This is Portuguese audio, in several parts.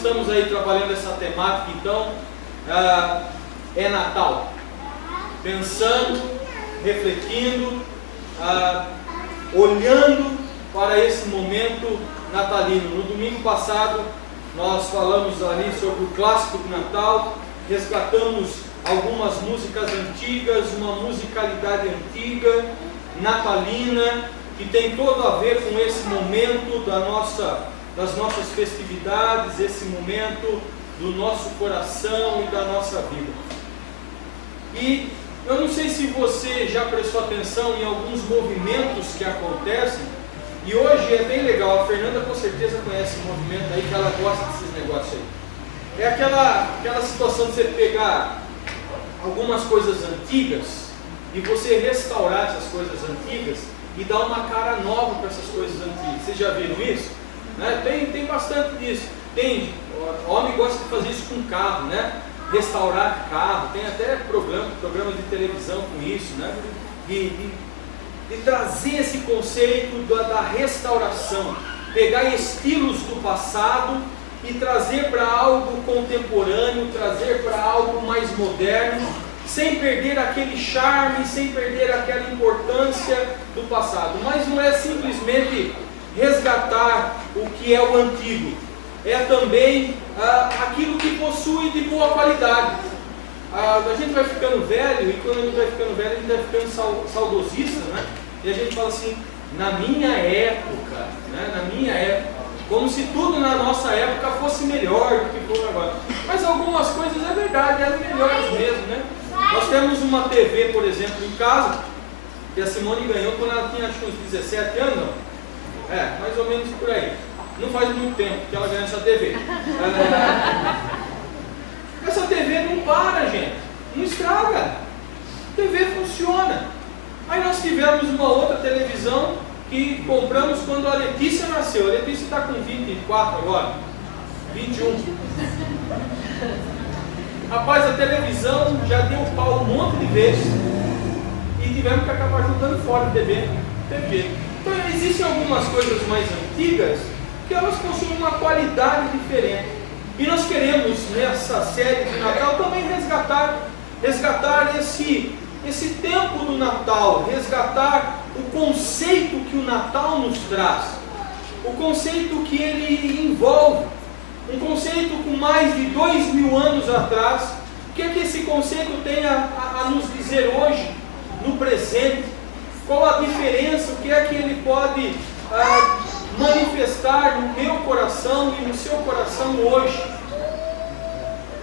estamos aí trabalhando essa temática, então, é Natal. Pensando, refletindo, olhando para esse momento natalino. No domingo passado, nós falamos ali sobre o clássico do Natal, resgatamos algumas músicas antigas, uma musicalidade antiga, natalina, que tem todo a ver com esse momento das nossas festividades, esse momento do nosso coração e da nossa vida. E eu não sei se você já prestou atenção em alguns movimentos que acontecem, e hoje é bem legal. A Fernanda com certeza conhece o movimento aí, que ela gosta desses negócios aí. É aquela situação de você pegar algumas coisas antigas e você restaurar essas coisas antigas e dar uma cara nova para essas coisas antigas. Vocês já viram isso? Né? Tem bastante disso. Homem gosta de fazer isso com carro, né? Restaurar carro, tem até programa de televisão com isso, né? De trazer esse conceito da restauração, pegar estilos do passado e trazer para algo contemporâneo, trazer para algo mais moderno, sem perder aquele charme, sem perder aquela importância do passado. Mas não é simplesmente resgatar o que é o antigo, é também aquilo que possui de boa qualidade. A gente vai ficando velho, e quando a gente vai ficando velho, a gente vai ficando saudosista, né? E a gente fala assim, na minha época, né? Na minha época, como se tudo na nossa época fosse melhor do que for agora. Mas algumas coisas é verdade, eram melhores mesmo, né? Nós temos uma TV, por exemplo, em casa, que a Simone ganhou quando ela tinha acho que uns 17 anos, não? Mais ou menos por aí. Não faz muito tempo que ela ganhou essa TV. Essa TV não para, gente. Não estraga. A TV funciona. Aí nós tivemos uma outra televisão que compramos quando a Letícia nasceu. A Letícia está com 24 agora. 21. Rapaz, a televisão já deu pau um monte de vezes. E tivemos que acabar jogando fora a TV. Então existem algumas coisas mais antigas que elas possuem uma qualidade diferente. E nós queremos, nessa série de Natal, também resgatar esse tempo do Natal, resgatar o conceito que o Natal nos traz, o conceito que ele envolve, um conceito com mais de 2000 anos atrás. O que é que esse conceito tem a nos dizer hoje, no presente? Qual a diferença? O que é que ele pode manifestar no meu coração e no seu coração hoje?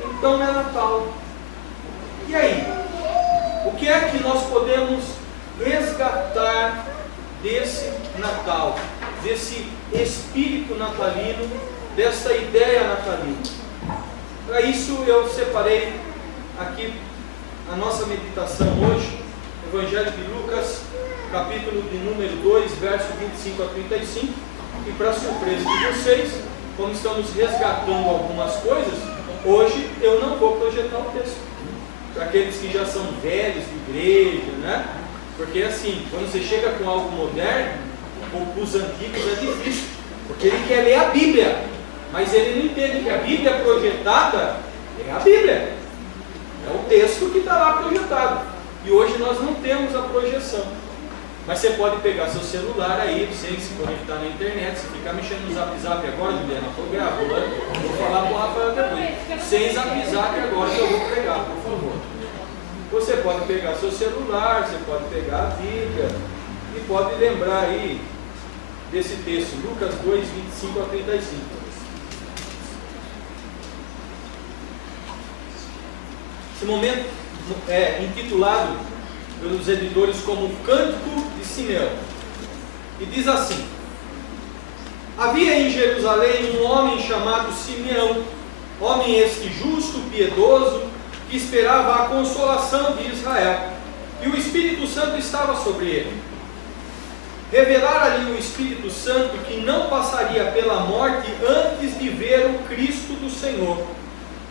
Então é Natal. E aí? O que é que nós podemos resgatar desse Natal, desse espírito natalino, dessa ideia natalina? Para isso eu separei aqui a nossa meditação hoje, Evangelho de Lucas, capítulo de número 2, verso 25 a 35, e para surpresa de vocês, como estamos resgatando algumas coisas, hoje eu não vou projetar o texto. Para aqueles que já são velhos de igreja, né? Porque assim, quando você chega com algo moderno, para os antigos é difícil, porque ele quer ler a Bíblia, mas ele não entende que a Bíblia projetada é a Bíblia, é o texto que está lá projetado, e hoje nós não temos a projeção. Mas você pode pegar seu celular aí, você se conectar na internet, se ficar mexendo no Zap agora, Juliana, estou gravando, vou falar para o Rafael depois, sem Zap agora que eu vou pegar, por favor. Você pode pegar seu celular, você pode pegar a Bíblia e pode lembrar aí desse texto, Lucas 2, 25 a 35. Esse momento é intitulado pelos editores como Cântico de Simeão, e diz assim: havia em Jerusalém um homem chamado Simeão, homem este justo, piedoso, que esperava a consolação de Israel, e o Espírito Santo estava sobre ele. Revelara-lhe o Espírito Santo que não passaria pela morte antes de ver o Cristo do Senhor.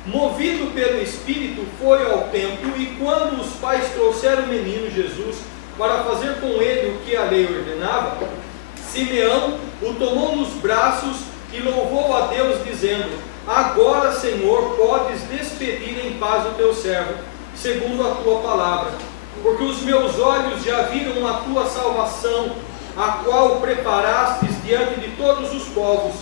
Movido pelo Espírito, foi ao templo, e quando os pais trouxeram o menino Jesus para fazer com ele o que a lei ordenava, Simeão o tomou nos braços e louvou a Deus, dizendo: agora, Senhor, podes despedir em paz o teu servo, segundo a tua palavra, porque os meus olhos já viram a tua salvação, a qual preparastes diante de todos os povos,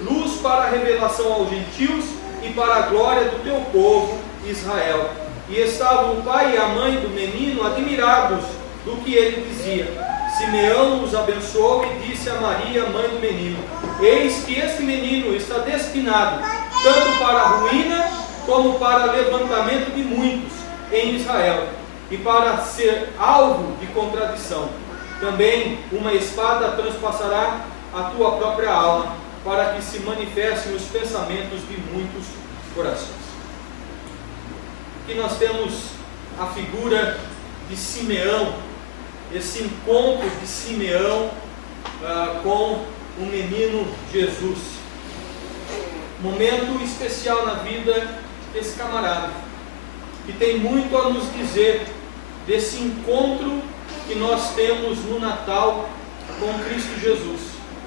luz para a revelação aos gentios e para a glória do teu povo Israel. E estavam o pai e a mãe do menino admirados do que ele dizia. Simeão os abençoou e disse a Maria, mãe do menino: eis que este menino está destinado tanto para a ruína como para o levantamento de muitos em Israel, e para ser alvo de contradição. Também uma espada transpassará a tua própria alma, para que se manifestem os pensamentos de muitos corações. Aqui nós temos a figura de Simeão, esse encontro de Simeão com o menino Jesus. Momento especial na vida desse camarada, que tem muito a nos dizer desse encontro que nós temos no Natal com Cristo Jesus.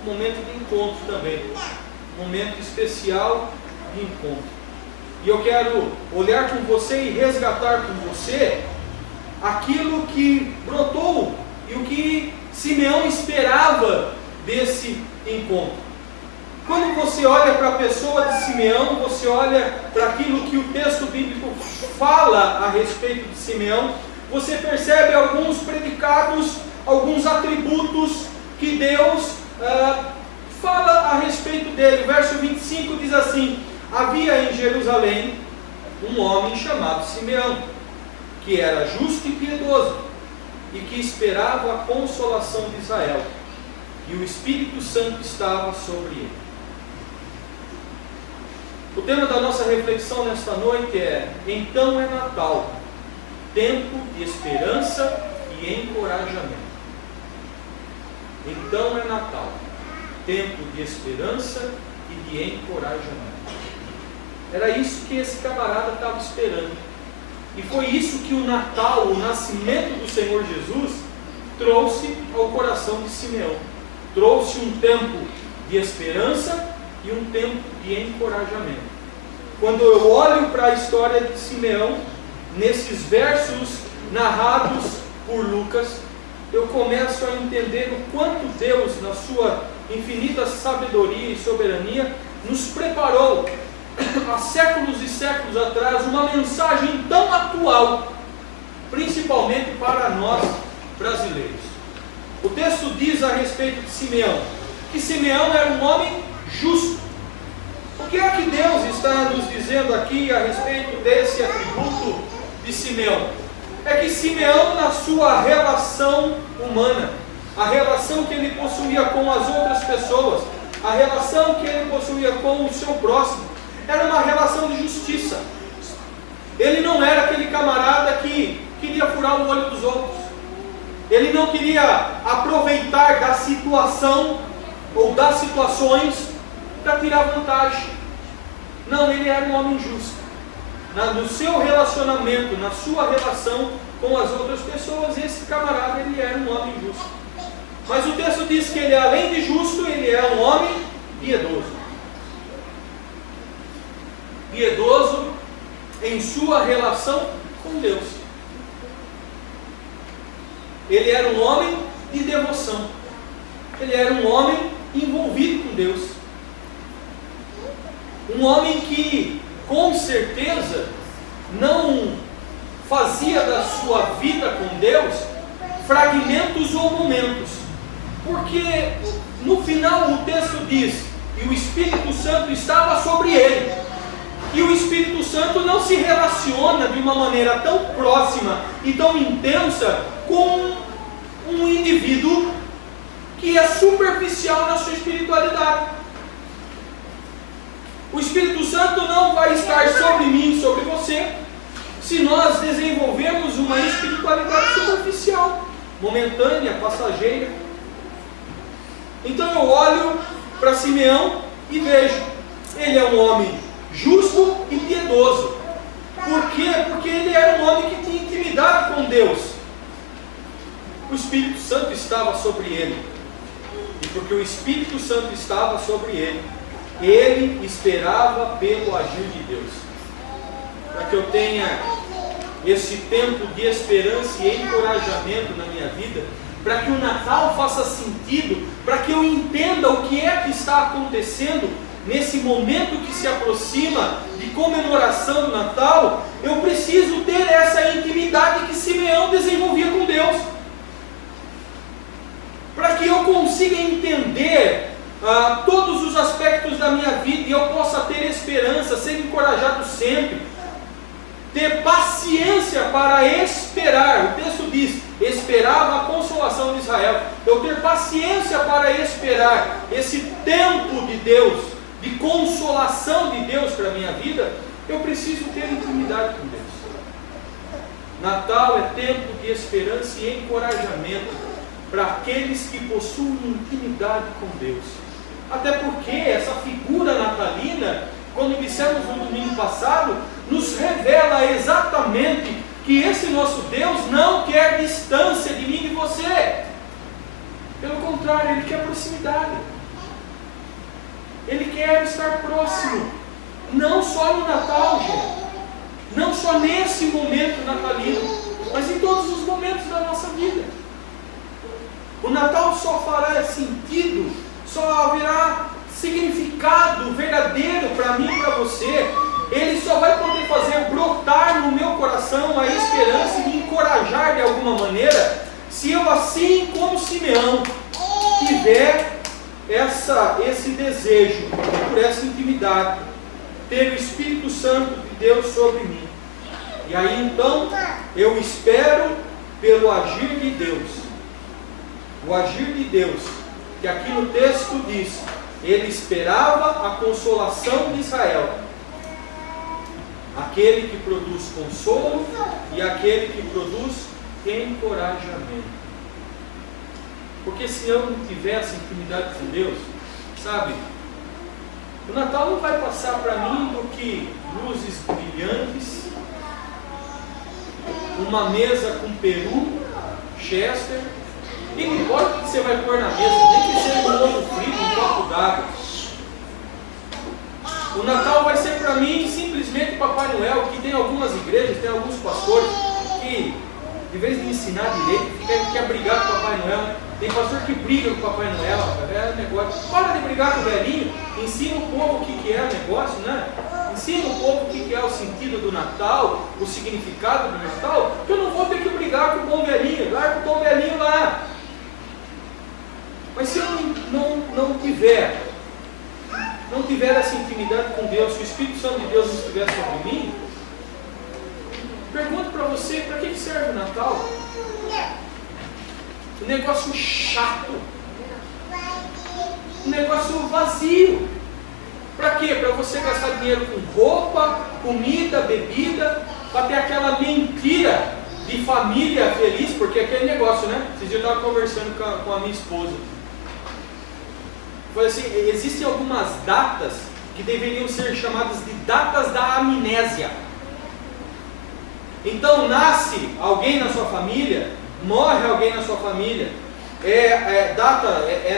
Um momento de encontro também, um momento especial de encontro. E eu quero olhar com você e resgatar com você aquilo que brotou e o que Simeão esperava desse encontro. Quando você olha para a pessoa de Simeão, você olha para aquilo que o texto bíblico fala a respeito de Simeão, você percebe alguns predicados, alguns atributos que Deus fala a respeito dele. O verso 25 diz assim: havia em Jerusalém um homem chamado Simeão, que era justo e piedoso, e que esperava a consolação de Israel, e o Espírito Santo estava sobre ele. O tema da nossa reflexão nesta noite é: então é Natal, tempo de esperança e encorajamento. Então é Natal, tempo de esperança e de encorajamento. Era isso que esse camarada estava esperando. E foi isso que o Natal, o nascimento do Senhor Jesus, trouxe ao coração de Simeão. Trouxe um tempo de esperança e um tempo de encorajamento. Quando eu olho para a história de Simeão, nesses versos narrados por Lucas, eu começo a entender o quanto Deus, na sua infinita sabedoria e soberania, nos preparou há séculos e séculos atrás uma mensagem tão atual, principalmente para nós brasileiros. O texto diz a respeito de Simeão, que Simeão era um homem justo. O que é que Deus está nos dizendo aqui a respeito desse atributo de Simeão? É que Simeão, na sua relação humana, a relação que ele possuía com as outras pessoas, a relação que ele possuía com o seu próximo, era uma relação de justiça. Ele não era aquele camarada que queria furar o olho dos outros. Ele não queria aproveitar da situação ou das situações para tirar vantagem. Não, ele era um homem justo. No seu relacionamento, na sua relação com as outras pessoas, esse camarada, ele era um homem justo. Mas o texto diz que ele, além de justo, ele é um homem piedoso. Piedoso em sua relação com Deus. Ele era um homem de devoção. Ele era um homem envolvido com Deus. Um homem que, com certeza, não fazia da sua vida com Deus fragmentos ou momentos. Porque no final o texto diz: e o Espírito Santo estava sobre ele. E o Espírito Santo não se relaciona de uma maneira tão próxima e tão intensa com um indivíduo que é superficial na sua espiritualidade. O Espírito Santo não vai estar sobre mim, sobre você, se nós desenvolvermos uma espiritualidade superficial, momentânea, passageira. Então eu olho para Simeão e vejo, ele é um homem justo e piedoso. Por quê? Porque ele era um homem que tinha intimidade com Deus. O Espírito Santo estava sobre ele. E porque o Espírito Santo estava sobre ele, ele esperava pelo agir de Deus. Para que eu tenha esse tempo de esperança e encorajamento na minha vida, para que o Natal faça sentido, para que eu entenda o que é que está acontecendo nesse momento que se aproxima de comemoração do Natal, eu preciso ter essa intimidade que Simeão desenvolvia com Deus, para que eu consiga entender todos os aspectos da minha vida e eu possa ter esperança, ser encorajado sempre, ter paciência para esperar. O texto diz: esperava a consolação de Israel. Eu ter paciência para esperar esse tempo de Deus, de consolação de Deus para a minha vida, eu preciso ter intimidade com Deus. Natal é tempo de esperança e encorajamento para aqueles que possuem intimidade com Deus. Até porque essa figura natalina, quando dissemos no domingo passado, nos revela exatamente que esse nosso Deus não quer distância de mim e de você. Pelo contrário, Ele quer proximidade. Ele quer estar próximo. Não só no Natal, gente. Não só nesse momento natalino, mas em todos os momentos da nossa vida. O Natal só fará sentido, só haverá significado verdadeiro para mim e para você. Ele só vai poder fazer brotar no meu coração a esperança e me encorajar de alguma maneira, se eu, assim como Simeão, tiver esse desejo por essa intimidade, ter o Espírito Santo de Deus sobre mim. E aí então eu espero pelo agir de Deus. O agir de Deus, que aqui no texto diz: ele esperava a consolação de Israel, aquele que produz consolo e aquele que produz encorajamento. Porque se eu não tiver essa intimidade com Deus, sabe, o Natal não vai passar para mim do que luzes brilhantes, uma mesa com peru, chester, e não importa o que você vai pôr na mesa, nem que seja um ovo frito, um copo d'água. O Natal vai ser para mim simplesmente Papai Noel, que tem algumas igrejas, tem alguns pastores que, em vez de ensinar direito, quer brigar com o Papai Noel. Tem pastor que briga com o Papai Noel, é negócio. Para de brigar com o velhinho, ensina o povo o que é o negócio, né? Ensina o povo o que é o sentido do Natal, o significado do Natal, que eu não vou ter que brigar com o bom velhinho, larga o bom velhinho lá. Mas se eu não tiver essa intimidade com Deus, se o Espírito Santo de Deus não estiver sobre mim, pergunto para você, para que serve o Natal? Um negócio chato, um negócio vazio. Para quê? Para você gastar dinheiro com roupa, comida, bebida, para ter aquela mentira de família feliz, porque aquele negócio, né? Esses dias eu estava conversando com a minha esposa. Foi assim, existem algumas datas que deveriam ser chamadas de datas da amnésia. Então nasce alguém na sua família, morre alguém na sua família, é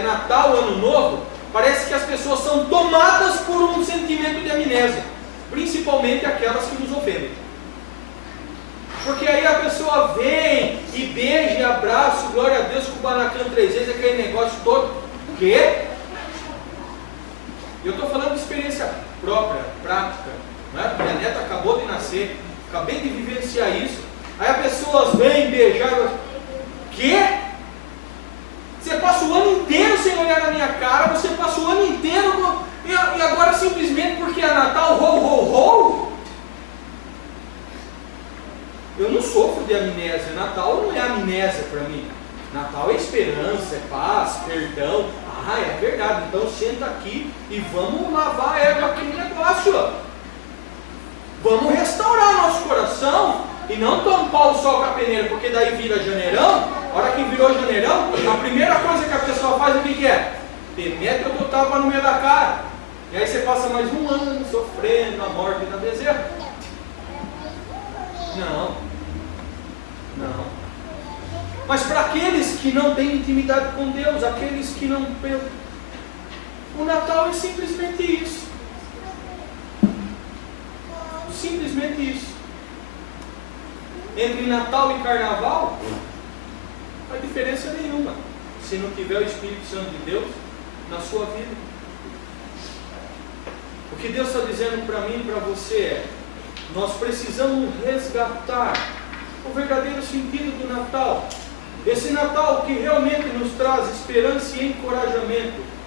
Natal, Ano Novo, parece que as pessoas são tomadas por um sentimento de amnésia, principalmente aquelas que nos ofendem. Porque aí a pessoa vem e beija e abraça, glória a Deus, com o Banacan 3 vezes, aquele negócio todo. O quê? Eu estou falando de experiência própria, prática. Não é? Minha neta acabou de nascer, acabei de vivenciar isso. Aí as pessoas vêm beijar. Quê? Você passa o ano inteiro sem olhar na minha cara, você passa o ano inteiro e agora simplesmente porque é Natal, ho, ho, ho? Eu não sofro de amnésia. Natal não é amnésia para mim. Natal é esperança, é paz, perdão. Ah, é verdade, então senta aqui e vamos lavar a égua aqui no negócio. Vamos restaurar nosso coração e não tampar o sol com a peneira, porque daí vira janeirão. A hora que virou janeirão, a primeira coisa que a pessoa faz, o que é? Mete o tapa no meio da cara. E aí você passa mais um ano sofrendo a morte da bezerra. Não. Mas para aqueles que não têm intimidade com Deus, aqueles que não... O Natal é simplesmente isso. Simplesmente isso. Entre Natal e Carnaval, não há diferença nenhuma, se não tiver o Espírito Santo de Deus na sua vida. O que Deus está dizendo para mim e para você é: nós precisamos resgatar o verdadeiro sentido do Natal. Esse Natal que realmente nos traz esperança e encorajamento.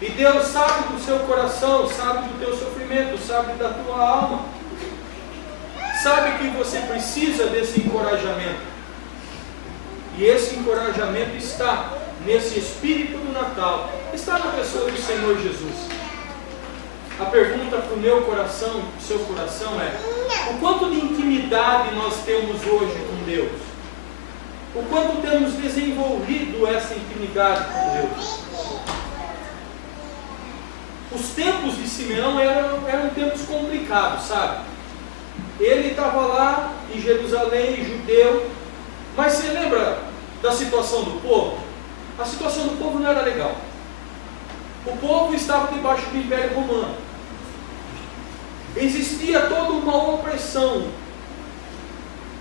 E Deus sabe do seu coração, sabe do teu sofrimento, sabe da tua alma. Sabe que você precisa desse encorajamento. E esse encorajamento está nesse espírito do Natal. Está na pessoa do Senhor Jesus. A pergunta para o meu coração, para o seu coração é: o quanto de intimidade nós temos hoje com Deus? O quanto temos desenvolvido essa intimidade com Deus? Os tempos de Simeão eram tempos complicados, sabe? Ele estava lá em Jerusalém, judeu, mas você lembra da situação do povo? A situação do povo não era legal. O povo estava debaixo do Império Romano. Existia toda uma opressão.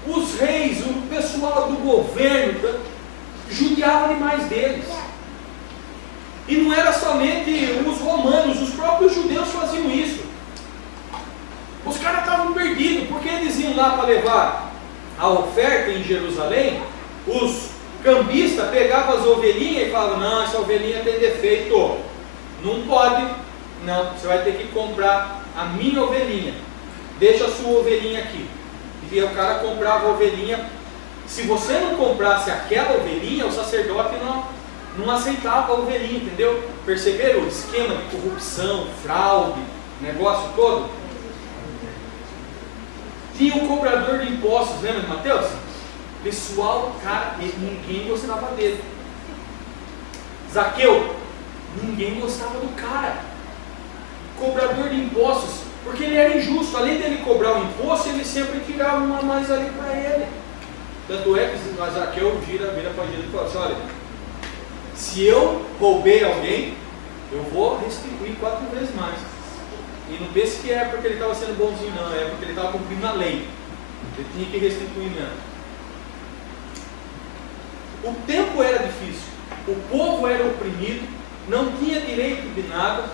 Os reis, o pessoal do governo, judiavam demais deles. E não era somente os romanos, os próprios judeus faziam isso. Os caras estavam perdidos, porque eles iam lá para levar a oferta em Jerusalém. Os cambistas pegavam as ovelhinhas e falavam: não, essa ovelhinha tem defeito, não pode, não, você vai ter que comprar a minha ovelhinha, deixa a sua ovelhinha aqui. E o cara comprava a ovelhinha. Se você não comprasse aquela ovelhinha, o sacerdote não aceitava a ovelhinha, entendeu? Perceberam o esquema de corrupção, fraude, negócio todo? Tinha um cobrador de impostos, lembra de Mateus? Pessoal, cara, ninguém gostava dele. Zaqueu, ninguém gostava do cara. Cobrador de impostos, porque ele era injusto. Além dele cobrar o imposto, ele sempre tirava uma a mais ali para ele. Tanto é que Zaqueu vira para Jesus e fala assim: olha, se eu roubei alguém, eu vou restituir 4 vezes mais. E não pense que é porque ele estava sendo bonzinho, não, é porque ele estava cumprindo a lei. Ele tinha que restituir mesmo. O tempo era difícil, o povo era oprimido, não tinha direito de nada,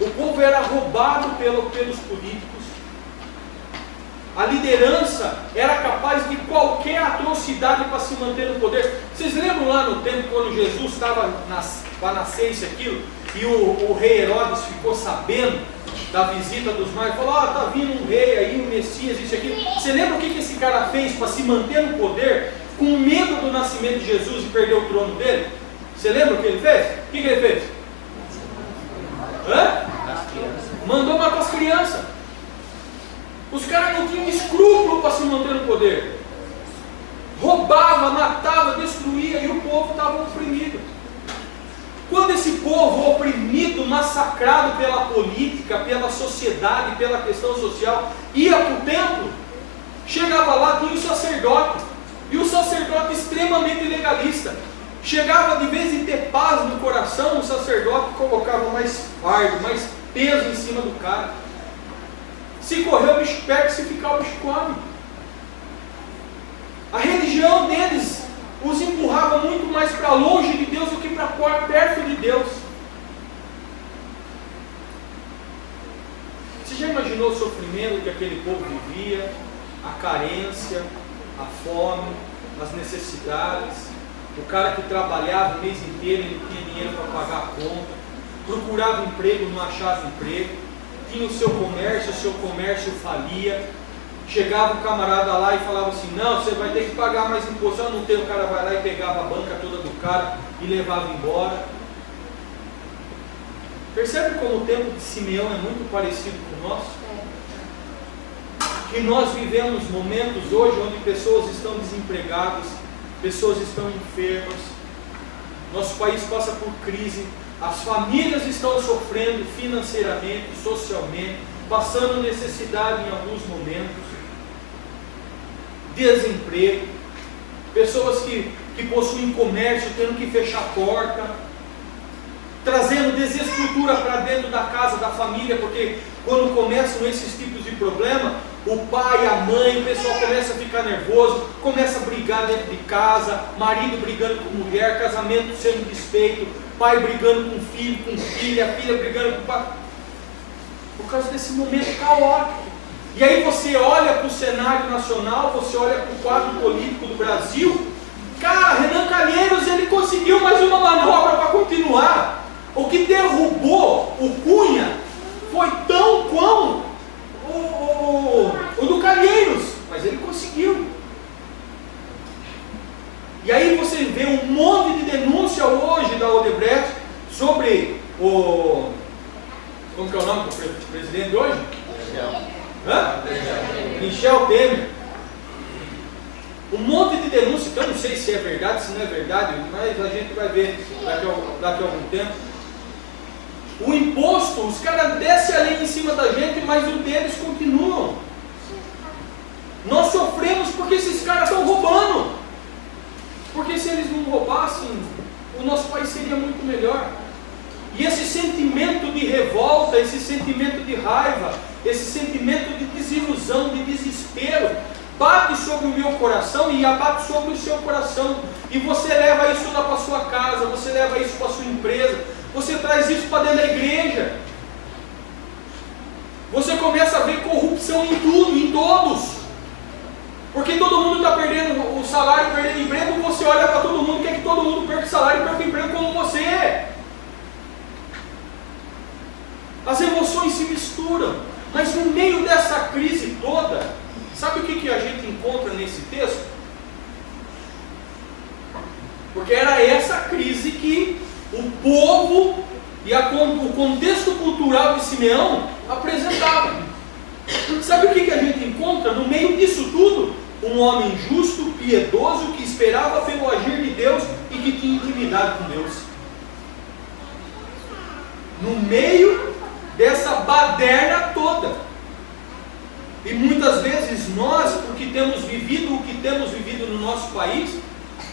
o povo era roubado pelos políticos, a liderança era capaz de qualquer atrocidade para se manter no poder. Vocês lembram lá no tempo quando Jesus estava para nascer isso aquilo, e o rei Herodes ficou sabendo da visita dos magos, falou: ó, está vindo um rei aí, um Messias, isso aqui. Você lembra o que esse cara fez para se manter no poder, com medo do nascimento de Jesus e perder o trono dele? Você lembra o que ele fez? O que ele fez? Mandou matar as crianças. Os caras não tinham escrúpulo para se manter no poder. Roubava, matava, destruía, e o povo estava oprimido. Quando esse povo oprimido, massacrado pela política, pela sociedade, pela questão social, ia para o templo, chegava lá, tinha o sacerdote, e o sacerdote extremamente legalista. Chegava, de vez em ter paz no coração, o sacerdote colocava mais fardo, mais peso em cima do cara. Se correr o bicho pega, se ficar o bicho come. A religião deles os empurrava muito mais para longe de Deus do que para perto de Deus. Você já imaginou o sofrimento que aquele povo vivia? A carência, a fome, as necessidades. O cara que trabalhava o mês inteiro e não tinha dinheiro para pagar a conta, procurava emprego, não achava emprego, tinha o seu comércio falia. Chegava o camarada lá e falava assim: não, você vai ter que pagar mais imposto. Não tem, o cara vai lá e pegava a banca toda do cara e levava embora. Percebe como o tempo de Simeão é muito parecido com o nosso? Que nós vivemos momentos hoje onde pessoas estão desempregadas, pessoas estão enfermas, nosso país passa por crise, as famílias estão sofrendo financeiramente, socialmente, passando necessidade em alguns momentos, desemprego, pessoas que possuem comércio tendo que fechar a porta. trazendo desestrutura para dentro da casa, da família, porque quando começam esses tipos de problema, o pai, a mãe, o pessoal começa a ficar nervoso, começa a brigar dentro de casa, marido brigando com mulher, casamento sendo desfeito, pai brigando com filha, filha brigando com pai, por causa desse momento caótico. E aí você olha para o cenário nacional, você olha para o quadro político do Brasil, cara, Renan Calheiros, ele conseguiu mais uma manobra para continuar. O que derrubou o Cunha foi tão quão o do Calheiros, mas ele conseguiu. E aí você vê um monte de denúncia hoje da Odebrecht sobre o... Como que é o nome do presidente de hoje? Michel Temer. Um monte de denúncia, que eu não sei se é verdade, se não é verdade, mas a gente vai ver daqui a algum tempo. O imposto, os caras descem a lei em cima da gente, mas o deles continuam. Nós sofremos porque esses caras estão roubando. Porque se eles não roubassem, o nosso país seria muito melhor. E esse sentimento de revolta, esse sentimento de raiva, esse sentimento de desilusão, de desespero, bate sobre o meu coração e abate sobre o seu coração. E você leva isso lá para a sua casa, você leva isso para a sua empresa, você traz isso para dentro da igreja. Você começa a ver corrupção em tudo, em todos. Porque todo mundo está perdendo o salário, perdendo emprego, você olha para todo mundo, quer que todo mundo perca o salário e perca o emprego como você. As emoções se misturam, mas no meio dessa crise toda, sabe o que a gente encontra nesse texto? Porque era essa crise que o povo e o contexto cultural de Simeão apresentava. Sabe o que a gente encontra no meio disso tudo? Um homem justo, piedoso, que esperava pelo agir de Deus e que tinha intimidade com Deus. No meio dessa baderna toda. E muitas vezes nós, porque temos vivido o que temos vivido no nosso país,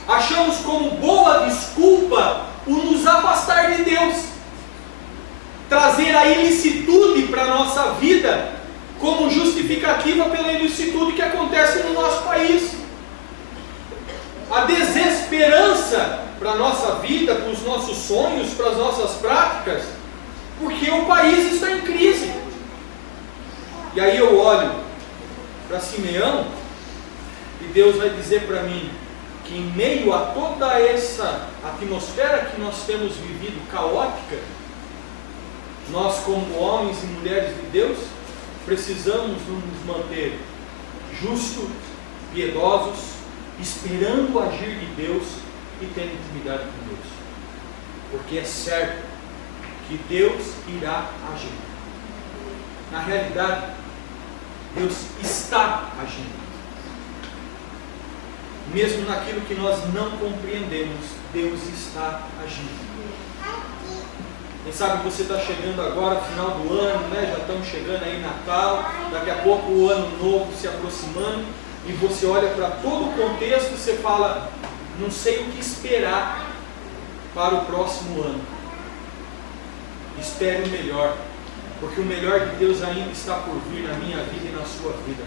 achamos como boa desculpa o nos afastar de Deus, trazer a ilicitude para a nossa vida como justificativa pela ilicitude que acontece no nosso país, a desesperança para a nossa vida, para os nossos sonhos, para as nossas práticas, porque o país está em crise. E aí eu olho para Simeão e Deus vai dizer para mim que em meio a toda essa atmosfera que nós temos vivido caótica, nós como homens e mulheres de Deus precisamos nos manter justos, piedosos, esperando o agir de Deus e tendo intimidade com Deus, porque é certo que Deus irá agir. Na realidade, Deus está agindo. Mesmo naquilo que nós não compreendemos, Deus está agindo. Quem sabe você está chegando agora, final do ano, né? Já estamos chegando aí Natal, daqui a pouco o ano novo se aproximando, e você olha para todo o contexto e você fala, não sei o que esperar para o próximo ano. Espere o melhor, porque o melhor de Deus ainda está por vir na minha vida e na sua vida.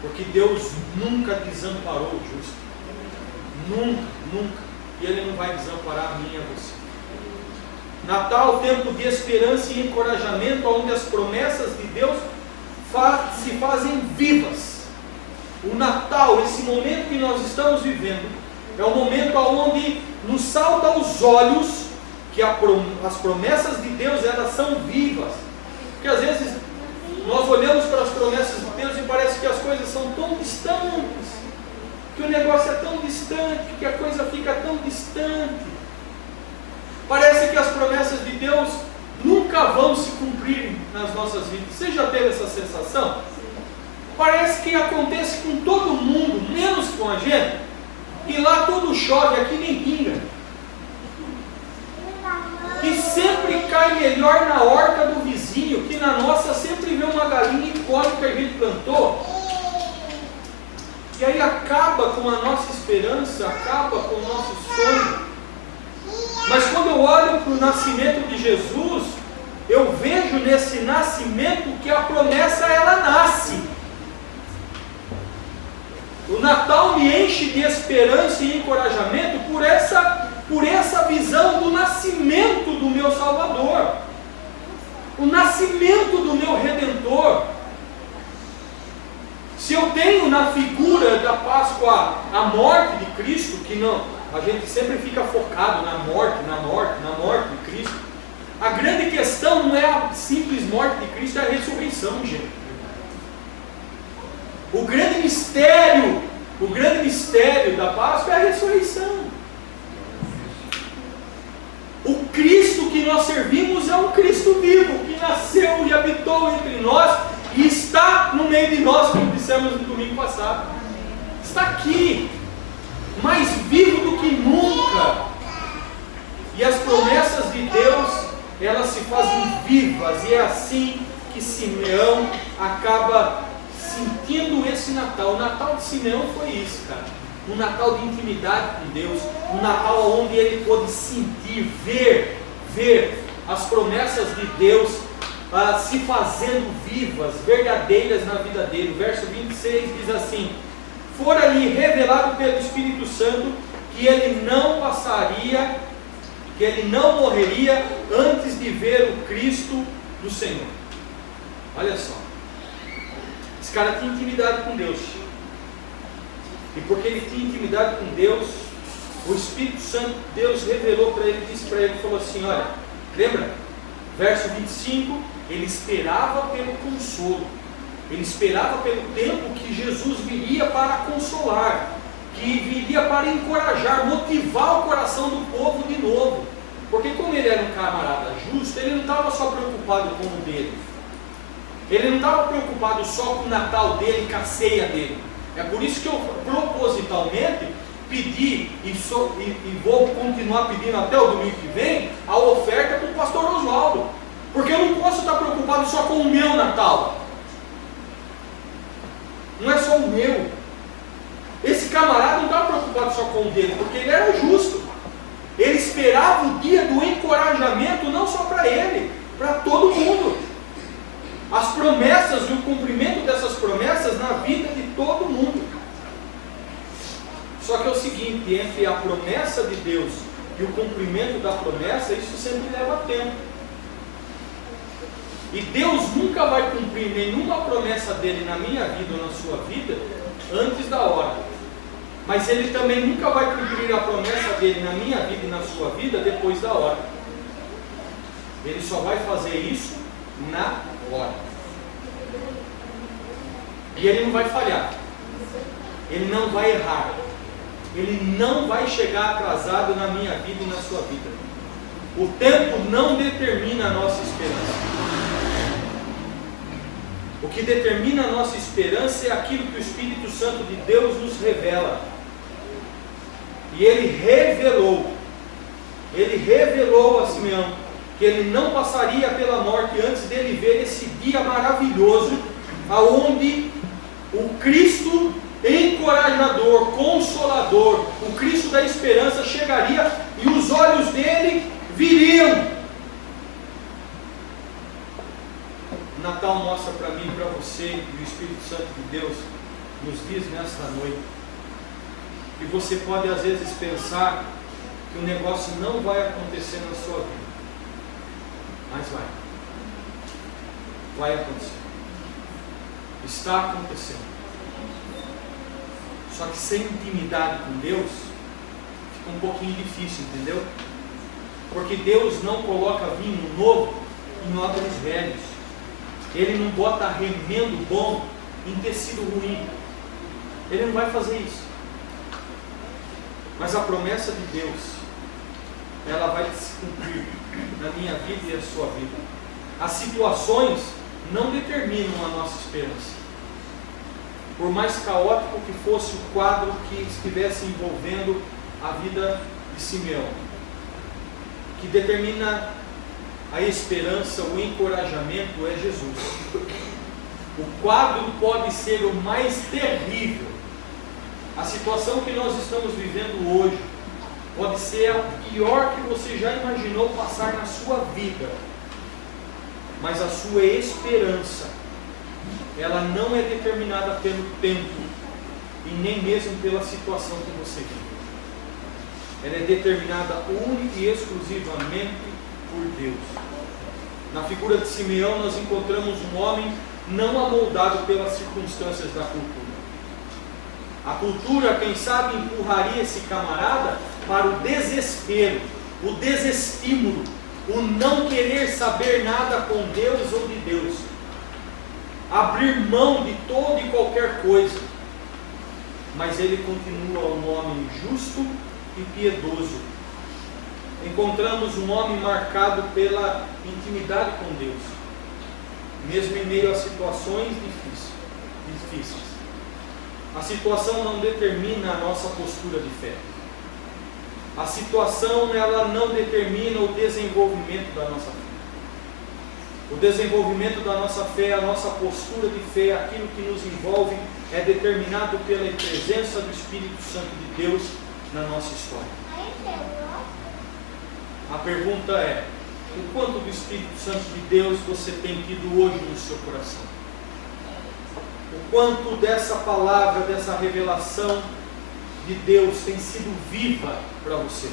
Porque Deus nunca desamparou o justo. Nunca, nunca. E Ele não vai desamparar a mim e a você. Natal, tempo de esperança e encorajamento, onde as promessas de Deus se fazem vivas. O Natal, esse momento que nós estamos vivendo, é um momento onde nos salta aos olhos que as promessas de Deus, elas são vivas. Porque às vezes nós olhamos para as promessas de Deus e parece que as coisas são tão distantes, que o negócio é tão distante, que a coisa fica tão distante. Parece que as promessas de Deus nunca vão se cumprir nas nossas vidas. Você já teve essa sensação? Parece que acontece com todo mundo, menos com a gente. E lá tudo chove, aqui nem pinga. Que sempre cai melhor na horta do vizinho, que na nossa sempre vê uma galinha e come o que a gente plantou. E aí acaba com a nossa esperança, acaba com o nosso sonho. Mas quando eu olho para o nascimento de Jesus, eu vejo nesse nascimento que a promessa ela nasce. O Natal me enche de esperança e encorajamento por essa visão do nascimento do meu Salvador, o nascimento do meu Redentor. Se eu tenho na figura da Páscoa a morte de Cristo, que não, a gente sempre fica focado na morte de Cristo. A grande questão não é a simples morte de Cristo, é a ressurreição, gente. O grande mistério da Páscoa é a ressurreição. O Cristo que nós servimos é um Cristo vivo, que nasceu e habitou entre nós e está no meio de nós, como dissemos no domingo passado. Está aqui, mais vivo do que nunca. E as promessas de Deus, elas se fazem vivas, e é assim que Simeão acaba sentindo esse Natal. O Natal de Simeão foi isso, cara. Um Natal de intimidade com Deus, um Natal onde ele pôde sentir, ver as promessas de Deus se fazendo vivas, verdadeiras na vida dele. O verso 26 diz assim: fora-lhe revelado pelo Espírito Santo que ele não morreria antes de ver o Cristo do Senhor. Olha só, esse cara tinha intimidade com Deus, e porque ele tinha intimidade com Deus, o Espírito Santo, Deus revelou para ele, disse para ele, falou assim: olha, lembra? Verso 25, ele esperava pelo consolo, ele esperava pelo tempo que Jesus viria para consolar, que viria para encorajar, motivar o coração do povo de novo, porque como ele era um camarada justo, ele não estava só preocupado com o dele, ele não estava preocupado só com o Natal dele, com a ceia dele. É por isso que eu propositalmente pedi, e vou continuar pedindo até o domingo que vem, a oferta para o pastor Oswaldo, porque eu não posso estar preocupado só com o meu Natal, não é só o meu. Esse camarada não estava preocupado só com o dele, porque ele era justo, ele esperava o dia do encorajamento, não só para ele, para todo mundo, as promessas e o cumprimento dessas promessas na vida de todo mundo. Só que é o seguinte, entre a promessa de Deus e o cumprimento da promessa, isso sempre leva tempo. E Deus nunca vai cumprir nenhuma promessa dele na minha vida ou na sua vida antes da hora. Mas ele também nunca vai cumprir a promessa dele na minha vida e na sua vida depois da hora. Ele só vai fazer isso na hora. E ele não vai falhar, ele não vai errar, ele não vai chegar atrasado na minha vida e na sua vida. O tempo não determina a nossa esperança. O que determina a nossa esperança é aquilo que o Espírito Santo de Deus nos revela. E ele revelou a Simeão que ele não passaria pela morte antes dele ver esse dia maravilhoso, aonde o Cristo encorajador, consolador, o Cristo da esperança chegaria e os olhos dele viriam. O Natal mostra para mim e para você, e o Espírito Santo de Deus nos diz nesta noite, que você pode às vezes pensar que o negócio não vai acontecer na sua vida, mas vai acontecer, está acontecendo. Só que sem intimidade com Deus fica um pouquinho difícil, entendeu? Porque Deus não coloca vinho novo em odres velhos, ele não bota remendo bom em tecido ruim, ele não vai fazer isso. Mas a promessa de Deus, ela vai se cumprir na minha vida e na sua vida. As situações não determinam a nossa esperança. Por mais caótico que fosse o quadro que estivesse envolvendo a vida de Simeão, o que determina a esperança, o encorajamento é Jesus. O quadro pode ser o mais terrível, a situação que nós estamos vivendo hoje, pode ser a pior que você já imaginou passar na sua vida, mas a sua esperança, ela não é determinada pelo tempo e nem mesmo pela situação que você vive. Ela é determinada única e exclusivamente por Deus. Na figura de Simeão nós encontramos um homem não amoldado pelas circunstâncias da cultura. A cultura, quem sabe, empurraria esse camarada para o desespero, o desestímulo, o não querer saber nada com Deus ou de Deus, abrir mão de toda e qualquer coisa. Mas ele continua um homem justo e piedoso. Encontramos um homem marcado pela intimidade com Deus, mesmo em meio a situações difíceis. A situação não determina a nossa postura de fé. A situação, ela não determina o desenvolvimento da nossa fé. O desenvolvimento da nossa fé, a nossa postura de fé, aquilo que nos envolve, é determinado pela presença do Espírito Santo de Deus na nossa história. A pergunta é: o quanto do Espírito Santo de Deus você tem tido hoje no seu coração? O quanto dessa palavra, dessa revelação de Deus tem sido viva para você?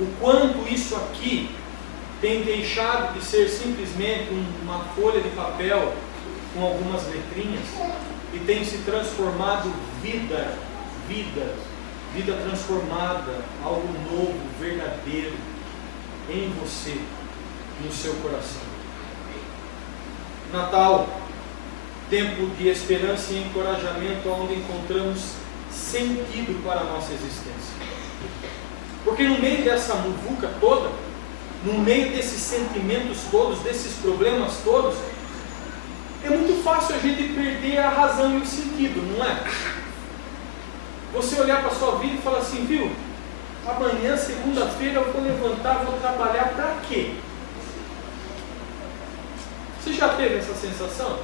O quanto isso aqui tem deixado de ser simplesmente uma folha de papel com algumas letrinhas e tem se transformado vida transformada, algo novo, verdadeiro em você, no seu coração. Natal, tempo de esperança e encorajamento, onde encontramos sentido para a nossa existência. Porque no meio dessa muvuca toda, no meio desses sentimentos todos, desses problemas todos, é muito fácil a gente perder a razão e o sentido, não é? Você olhar para a sua vida e falar assim: viu, amanhã, segunda-feira, eu vou levantar, vou trabalhar para quê? Você já teve essa sensação?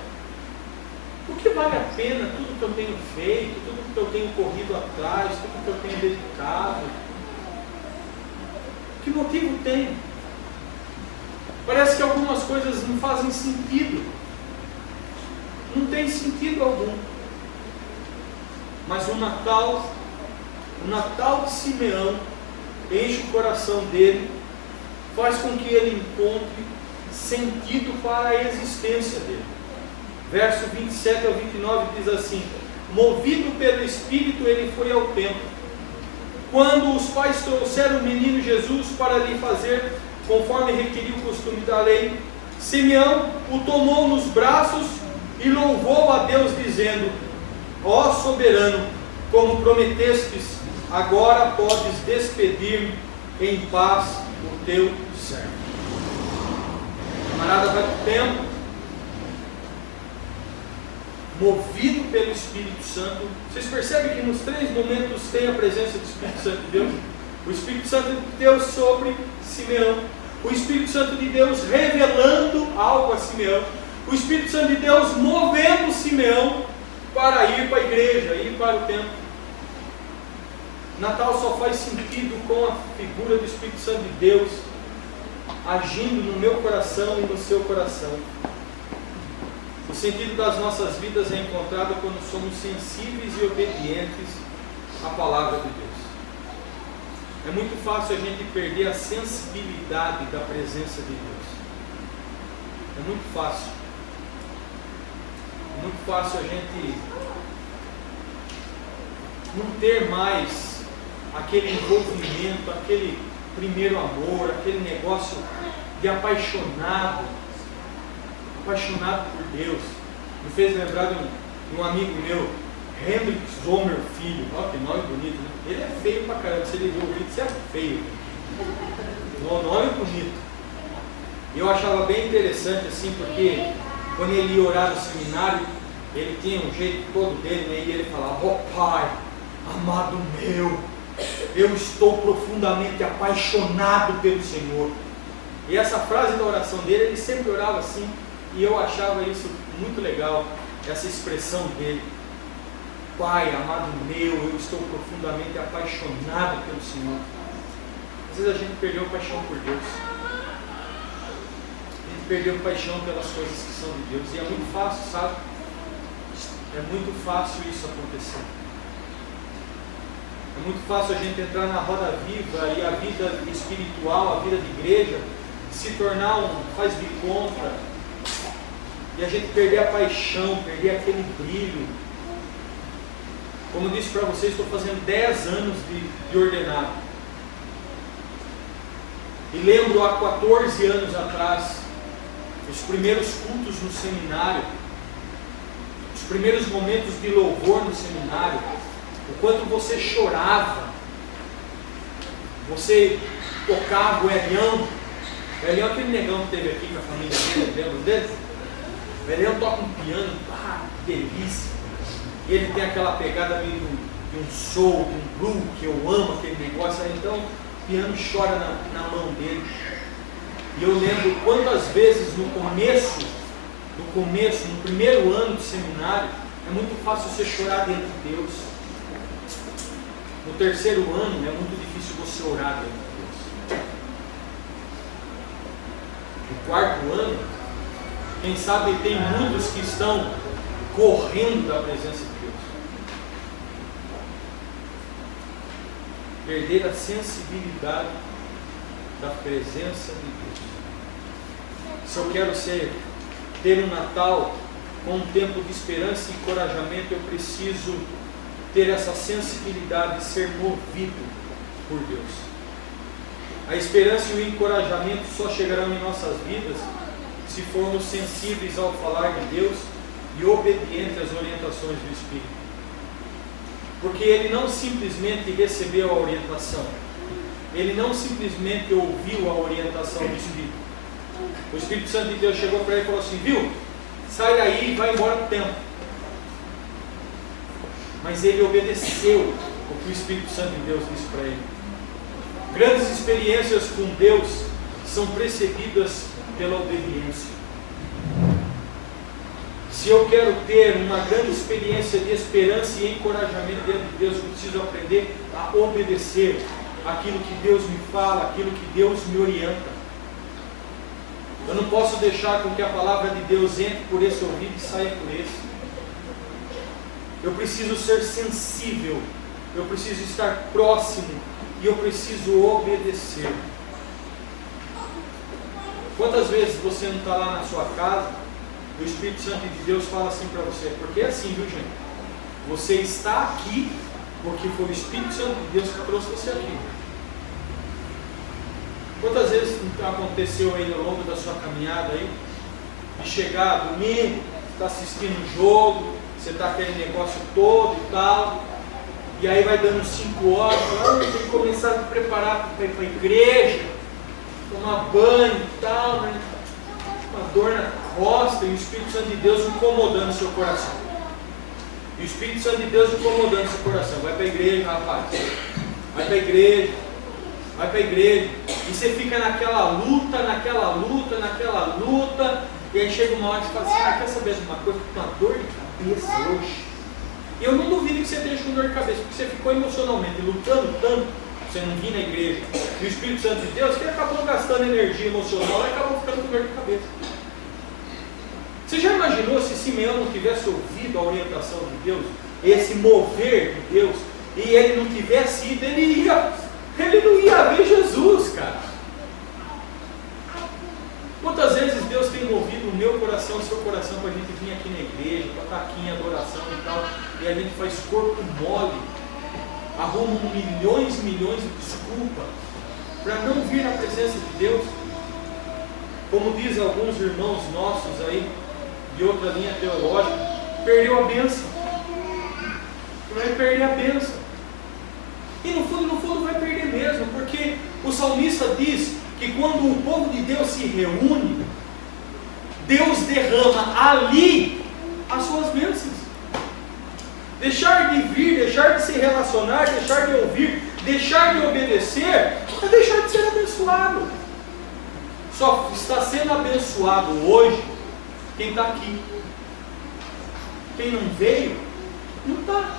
O que vale a pena tudo que eu tenho feito, tudo que eu tenho corrido atrás, tudo que eu tenho dedicado? Que motivo tem? Parece que algumas coisas não fazem sentido. Não tem sentido algum. Mas o Natal de Simeão enche o coração dele, faz com que ele encontre sentido para a existência dele. Verso 27 ao 29 diz assim: movido pelo Espírito, ele foi ao templo. Quando os pais trouxeram o menino Jesus para lhe fazer conforme requeria o costume da lei, Simeão o tomou nos braços e louvou a Deus, dizendo: ó soberano, como prometestes, agora podes despedir em paz o teu servo. O camarada vai para o templo, movido pelo Espírito Santo. Vocês percebem que nos três momentos tem a presença do Espírito Santo de Deus? O Espírito Santo de Deus sobre Simeão, o Espírito Santo de Deus revelando algo a Simeão, o Espírito Santo de Deus movendo Simeão para ir para a igreja, ir para o templo. Natal só faz sentido com a figura do Espírito Santo de Deus agindo no meu coração e no seu coração. O sentido das nossas vidas é encontrado quando somos sensíveis e obedientes à palavra de Deus. É muito fácil a gente perder a sensibilidade da presença de Deus. É muito fácil. É muito fácil a gente não ter mais aquele envolvimento, aquele primeiro amor, aquele negócio de apaixonado por Deus. Me fez lembrar de um amigo meu, Hendrik Zomer Filho. Olha que nome bonito, né? Ele é feio pra caramba. Se ele viu o vídeo, você é feio. O nome é bonito. Eu achava bem interessante assim, porque quando ele ia orar no seminário, ele tinha um jeito todo dele, né? E ele falava: ó Pai, amado meu, eu estou profundamente apaixonado pelo Senhor. E essa frase da oração dele, ele sempre orava assim, e eu achava isso muito legal, essa expressão dele: Pai, amado meu, eu estou profundamente apaixonado pelo Senhor. Às vezes a gente perdeu a paixão por Deus. A gente perdeu a paixão pelas coisas que são de Deus. E é muito fácil, sabe? É muito fácil isso acontecer. É muito fácil a gente entrar na roda viva e a vida espiritual, a vida de igreja, se tornar um faz de conta. E a gente perder a paixão, perder aquele brilho. Como eu disse para vocês, estou fazendo 10 anos de ordenado. E lembro há 14 anos atrás, os primeiros cultos no seminário, os primeiros momentos de louvor no seminário, o quanto você chorava, você tocava o Elião. O Elião é aquele negão que teve aqui com a família dele, lembra dele? O Elião toca um piano, que delícia. Ele tem aquela pegada meio de um soul, de um blues, que eu amo aquele negócio. Então o piano chora na mão dele. E eu lembro quantas vezes no começo, no primeiro ano de seminário, é muito fácil você chorar diante de Deus. No terceiro ano é muito difícil você orar diante de Deus. No quarto ano, quem sabe tem muitos que estão correndo da presença de Deus. Perder a sensibilidade da presença de Deus. Se eu quero ter um Natal com um tempo de esperança e encorajamento, eu preciso ter essa sensibilidade de ser movido por Deus. A esperança e o encorajamento só chegarão em nossas vidas se formos sensíveis ao falar de Deus e obedientes às orientações do Espírito. Porque ele não simplesmente recebeu a orientação, ele não simplesmente ouviu a orientação do Espírito. O Espírito Santo de Deus chegou para ele e falou assim: viu, sai daí e vai embora do templo. Mas ele obedeceu o que o Espírito Santo de Deus disse para ele. Grandes experiências com Deus são precedidas pela obediência. Se eu quero ter uma grande experiência de esperança e encorajamento dentro de Deus, eu preciso aprender a obedecer aquilo que Deus me fala, aquilo que Deus me orienta. Eu não posso deixar com que a palavra de Deus entre por esse ouvido e saia por esse. Eu preciso ser sensível, eu preciso estar próximo e eu preciso obedecer. Quantas vezes você não está lá na sua casa e o Espírito Santo de Deus fala assim para você? Porque é assim, viu, gente? Você está aqui porque foi o Espírito Santo de Deus que trouxe você aqui. Quantas vezes aconteceu aí ao longo da sua caminhada aí, de chegar domingo, está assistindo um jogo, você está aquele negócio todo e tal, e aí vai dando 5 horas, tem que começar a preparar para ir para a igreja, tomar banho e tal, né? Uma dor na costa, e o Espírito Santo de Deus incomodando o seu coração. E o Espírito Santo de Deus incomodando o seu coração. Vai para a igreja, rapaz. Vai para a igreja. Vai para a igreja. E você fica naquela luta, e aí chega uma hora que você fala assim: quer saber de uma coisa? Com uma dor de cabeça hoje. E eu não duvido que você esteja com dor de cabeça, porque você ficou emocionalmente lutando tanto, você não vir na igreja. E o Espírito Santo de Deus, que acabou gastando energia emocional e acabou ficando com dor de cabeça. Você já imaginou se Simeão não tivesse ouvido a orientação de Deus, esse mover de Deus, e ele não tivesse ido, ele não ia ver Jesus, cara. Quantas vezes Deus tem movido o meu coração, o seu coração, para a gente vir aqui na igreja, para estar aqui em adoração e tal, e a gente faz corpo mole, arruma milhões de desculpas para não vir na presença de Deus. Como diz alguns irmãos nossos aí, de outra linha teológica, perdeu a bênção. Vai perder a bênção. E no fundo vai perder mesmo, porque o salmista diz que quando o povo de Deus se reúne, Deus derrama ali as suas bênçãos. Deixar de vir, deixar de se relacionar, deixar de ouvir, deixar de obedecer, é deixar de ser abençoado. Só está sendo abençoado hoje quem está aqui. Quem não veio, não está.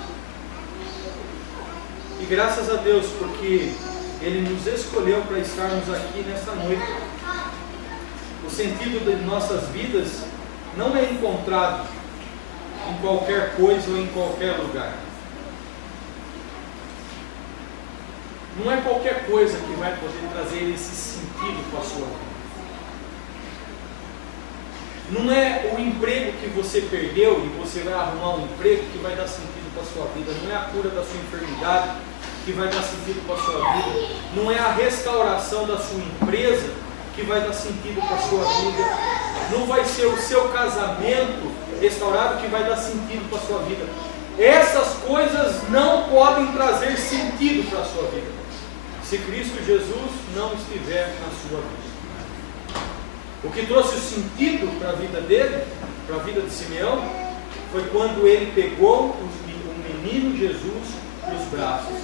E graças a Deus, porque Ele nos escolheu para estarmos aqui nesta noite. O sentido de nossas vidas não é encontrado em qualquer coisa ou em qualquer lugar. Não é qualquer coisa que vai poder trazer esse sentido para a sua vida. Não é o emprego que você perdeu e você vai arrumar um emprego que vai dar sentido para a sua vida. Não é a cura da sua enfermidade que vai dar sentido para a sua vida. Não é a restauração da sua empresa que vai dar sentido para a sua vida. Não vai ser o seu casamento restaurado que vai dar sentido para a sua vida. Essas coisas não podem trazer sentido para a sua vida se Cristo Jesus não estiver na sua vida. O que trouxe o sentido para a vida dele, para a vida de Simeão, foi quando ele pegou o menino Jesus nos braços.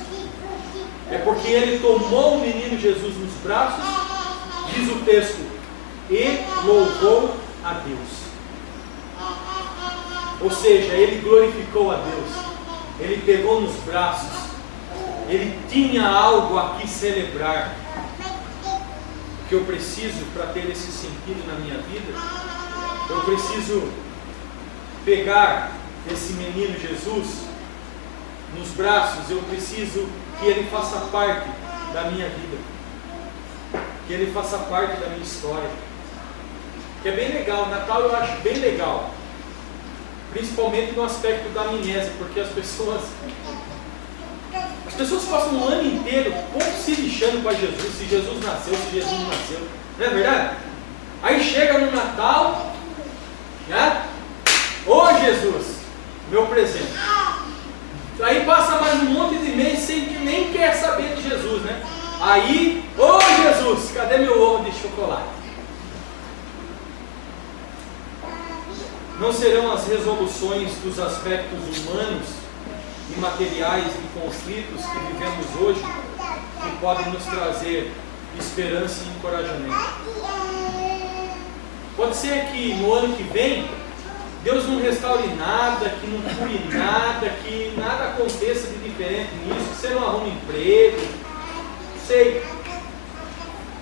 É porque ele tomou o menino Jesus nos braços, diz o texto, e louvou a Deus. Ou seja, ele glorificou a Deus. Ele pegou nos braços. Ele tinha algo a que celebrar. O que eu preciso para ter esse sentido na minha vida, eu preciso pegar esse menino Jesus nos braços. Eu preciso que ele faça parte da minha vida, que ele faça parte da minha história. Que é bem legal. Natal eu acho bem legal, principalmente no aspecto da amnésia, porque as pessoas passam o ano inteiro pouco se lixando para Jesus, se Jesus nasceu, se Jesus não nasceu, não é verdade? Aí chega no Natal, né? Ô Jesus, meu presente. Aí passa mais um monte de mês sem que nem quer saber de Jesus, né? Aí, ô Jesus, cadê meu ovo de chocolate? Não serão as resoluções dos aspectos humanos e materiais de conflitos que vivemos hoje que podem nos trazer esperança e encorajamento. Pode ser que no ano que vem Deus não restaure nada, que não cure nada, que nada aconteça de diferente nisso, que você não arruma emprego. Não sei.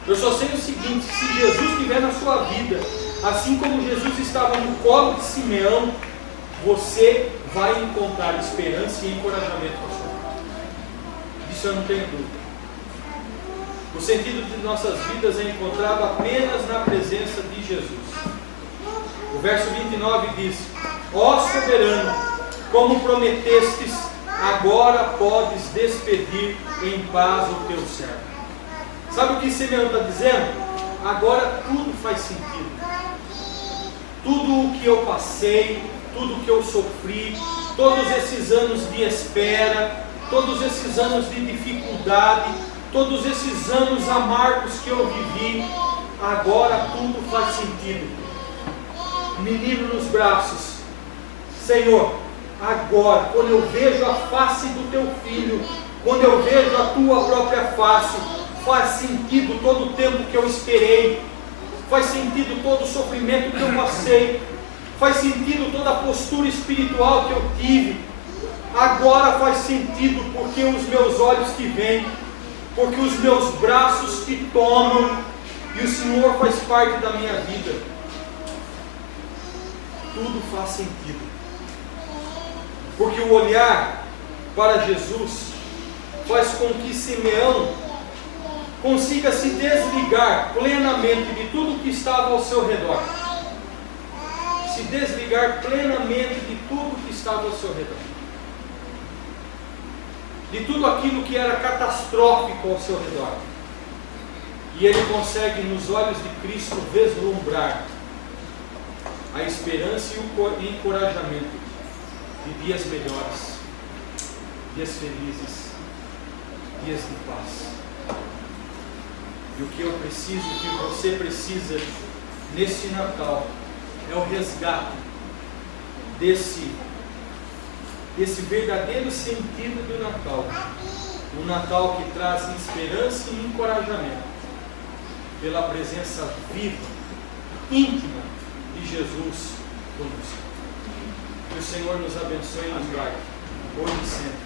Eu só sei o seguinte: se Jesus estiver na sua vida, assim como Jesus estava no colo de Simeão, você vai encontrar esperança e encorajamento para a sua vida. Disso eu não tenho dúvida. O sentido de nossas vidas é encontrado apenas na presença de Jesus. O verso 29 diz: ó soberano, como prometestes, agora podes despedir em paz o teu servo. Sabe o que Simeão está dizendo? Agora tudo faz sentido. Tudo o que eu passei, tudo o que eu sofri, todos esses anos de espera, todos esses anos de dificuldade, todos esses anos amargos que eu vivi, agora tudo faz sentido. Menino nos braços, Senhor, agora, quando eu vejo a face do teu filho, quando eu vejo a tua própria face, faz sentido todo o tempo que eu esperei, faz sentido todo o sofrimento que eu passei, faz sentido toda a postura espiritual que eu tive. Agora faz sentido porque os meus olhos te veem, porque os meus braços te tomam e o Senhor faz parte da minha vida. Tudo faz sentido, porque o olhar para Jesus faz com que Simeão consiga se desligar plenamente de tudo que estava ao seu redor, se desligar plenamente de tudo que estava ao seu redor, de tudo aquilo que era catastrófico ao seu redor, e ele consegue nos olhos de Cristo vislumbrar a esperança e o encorajamento de dias melhores, dias felizes, dias de paz. E o que eu preciso, o que você precisa nesse Natal, é o resgate desse verdadeiro sentido do Natal. Um Natal que traz esperança e encorajamento pela presença viva, íntima de Jesus conosco. Que o Senhor nos abençoe e nos guarde, hoje e sempre.